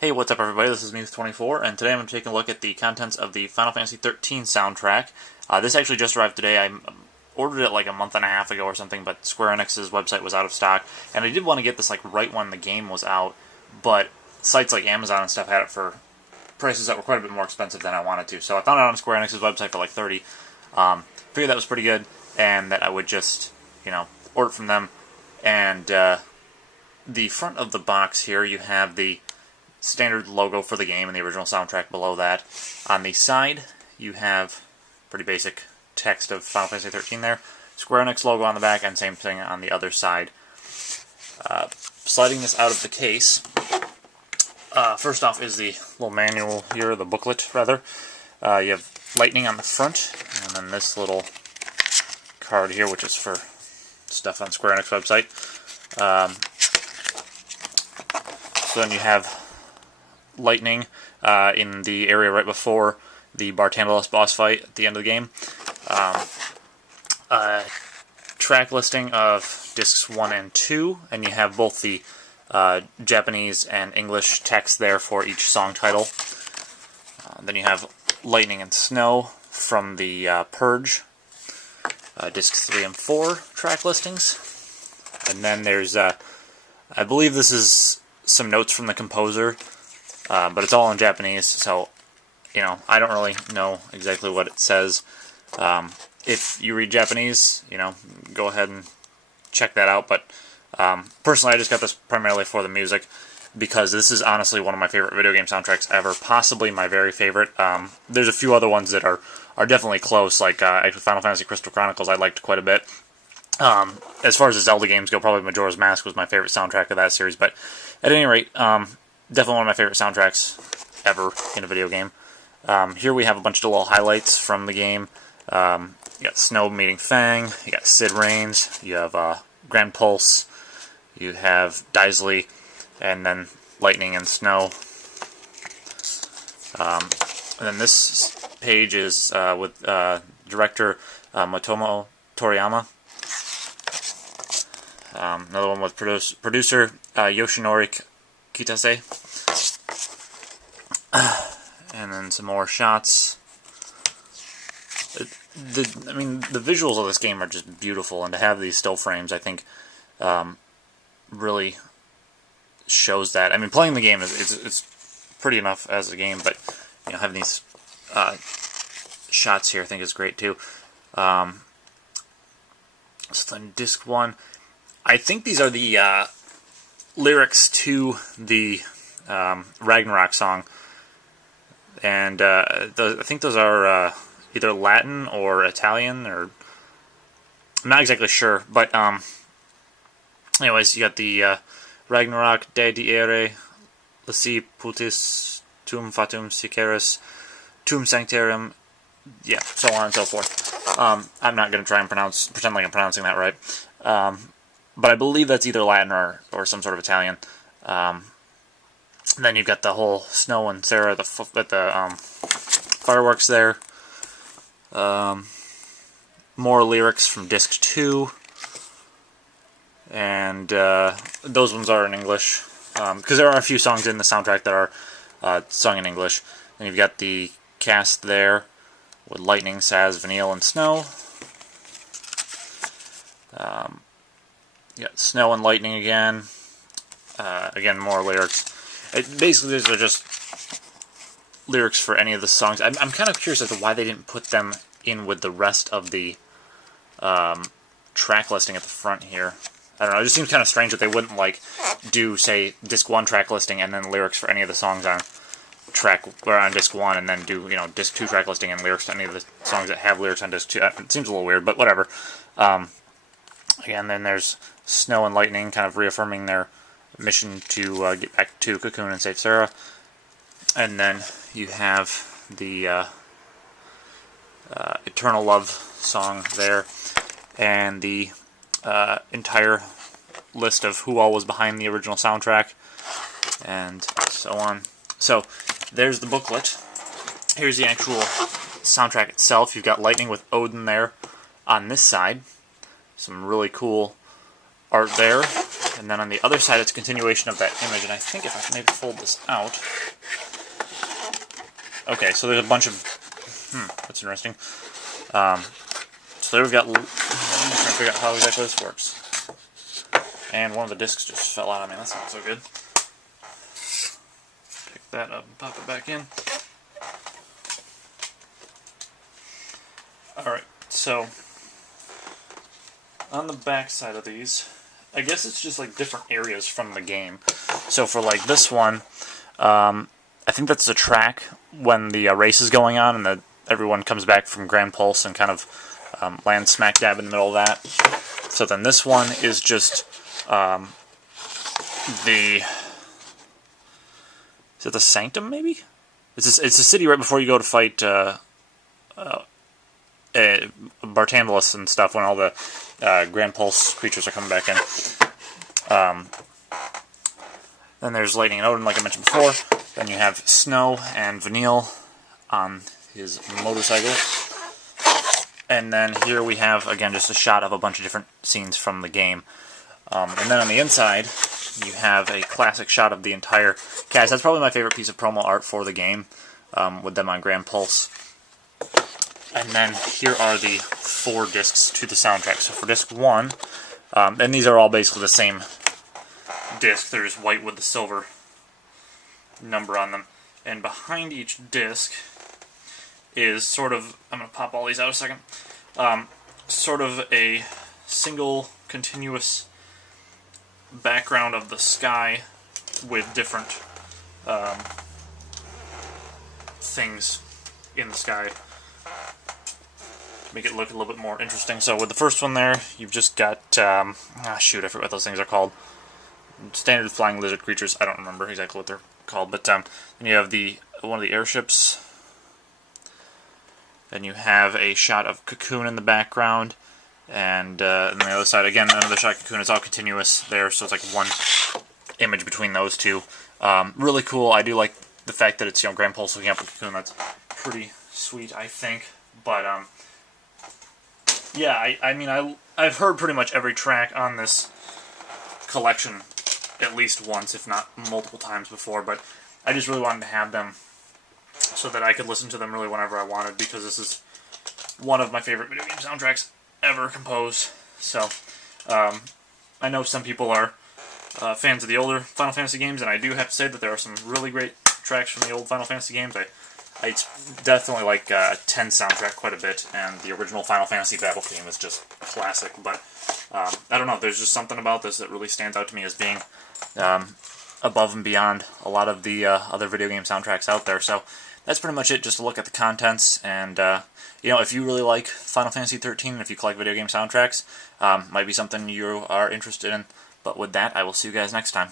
Hey, what's up everybody, this is Muth24, and today I'm taking a look at the contents of the Final Fantasy XIII soundtrack. This actually just arrived today. I ordered it like a month and a half ago or something, but Square Enix's website was out of stock, and I did want to get this like right when the game was out, but sites like Amazon and stuff had it for prices that were quite a bit more expensive than I wanted to. So I found it on Square Enix's website for like $30. Figured that was pretty good, and that I would just, order it from them. And the front of the box here, you have the standard logo for the game and the original soundtrack below that. On the side, you have pretty basic text of Final Fantasy XIII there. Square Enix logo on the back, and same thing on the other side. Sliding this out of the case, first off is the little manual here, the booklet rather. You have lightning on the front, and then this little card here, which is for stuff on Square Enix website. So then you have lightning in the area right before the Bartandalos boss fight at the end of the game. Track listing of discs 1 and 2, and you have both the Japanese and English text there for each song title. Then you have lightning and snow from the Purge, discs 3 and 4 track listings. And then there's, I believe this is some notes from the composer, but it's all in Japanese, so, I don't really know exactly what it says. If you read Japanese, go ahead and check that out, but personally I just got this primarily for the music, because this is honestly one of my favorite video game soundtracks ever, possibly my very favorite. There's a few other ones that are definitely close, like actually Final Fantasy Crystal Chronicles I liked quite a bit. As far as the Zelda games go, probably Majora's Mask was my favorite soundtrack of that series, but at any rate, definitely one of my favorite soundtracks ever in a video game. Here we have a bunch of little highlights from the game. You got Snow meeting Fang, you got Cid Reigns, you have Grand Pulse, you have Daisley, and then Lightning and Snow. And then this page is with director Motomo Toriyama. Another one with producer Yoshinori Kitase. And then some more shots. The visuals of this game are just beautiful, and to have these still frames, I think, really shows that. Playing the game it's pretty enough as a game, but having these shots here, I think, is great too. So then, disc 1. I think these are the lyrics to the Ragnarok song, and I think those are either Latin or Italian, or I'm not exactly sure, but anyways, you got the Ragnarok dediere lasi putis tum fatum siceris tum sanctarum, yeah, so on and so forth. I'm not going to try and pretend like I'm pronouncing that right. But I believe that's either Latin or some sort of Italian. Then you've got the whole Snow and Sarah at the fireworks there. More lyrics from disc 2. And those ones are in English. Because there are a few songs in the soundtrack that are sung in English. And you've got the cast there with Lightning, Saz, Vanille, and Snow. You got Snow and Lightning again. Again, more lyrics. Basically, these are just lyrics for any of the songs. I'm kind of curious as to why they didn't put them in with the rest of the track listing at the front here. I don't know, it just seems kind of strange that they wouldn't, do, say, Disc 1 track listing and then lyrics for any of the songs on on Disc 1, and then do, Disc 2 track listing and lyrics to any of the songs that have lyrics on Disc 2. It seems a little weird, but whatever. Again, then there's Snow and Lightning kind of reaffirming their mission to get back to Cocoon and save Sarah. And then you have the Eternal Love song there, and the entire list of who all was behind the original soundtrack, and so on. So, there's the booklet. Here's the actual soundtrack itself. You've got Lightning with Odin there on this side. Some really cool art there. And then on the other side, it's a continuation of that image. And I think if I can maybe fold this out. Okay, so there's a bunch of... that's interesting. So there we've got... I'm trying to figure out how exactly this works. And one of the discs just fell out. I mean, that's not so good. Pick that up and pop it back in. Alright, so on the back side of these, I guess it's just like different areas from the game. So for like this one, I think that's the track when the race is going on and everyone comes back from Grand Pulse and kind of lands smack dab in the middle of that. So then this one is just is it the Sanctum, maybe? It's a city right before you go to fight Bartandalus and stuff, when all the Grand Pulse creatures are coming back in. Then there's Lightning and Odin, like I mentioned before. Then you have Snow and Vanille on his motorcycle. And then here we have, again, just a shot of a bunch of different scenes from the game. And then on the inside, you have a classic shot of the entire cast. That's probably my favorite piece of promo art for the game, with them on Grand Pulse. And then here are the 4 discs to the soundtrack. So for disc 1, and these are all basically the same disc. They're just white with the silver number on them. And behind each disc is sort of, I'm going to pop all these out a second, sort of a single continuous background of the sky with different things in the sky to make it look a little bit more interesting. So with the first one there, you've just got, shoot, I forget what those things are called. Standard flying lizard creatures, I don't remember exactly what they're called, but then you have one of the airships. Then you have a shot of Cocoon in the background, and on the other side, again, another shot of Cocoon. It's all continuous there, so it's like one image between those two. Really cool. I do like the fact that it's, Grand Pulse looking up at Cocoon. That's pretty sweet, I think. But yeah, I mean, I've heard pretty much every track on this collection at least once, if not multiple times before. But I just really wanted to have them so that I could listen to them really whenever I wanted, because this is one of my favorite video game soundtracks ever composed. So, I know some people are fans of the older Final Fantasy games, and I do have to say that there are some really great tracks from the old Final Fantasy games. I definitely like 10 soundtrack quite a bit, and the original Final Fantasy battle theme is just classic. But I don't know, there's just something about this that really stands out to me as being above and beyond a lot of the other video game soundtracks out there. So that's pretty much it, just a look at the contents. And if you really like Final Fantasy XIII, and if you collect video game soundtracks, might be something you are interested in. But with that, I will see you guys next time.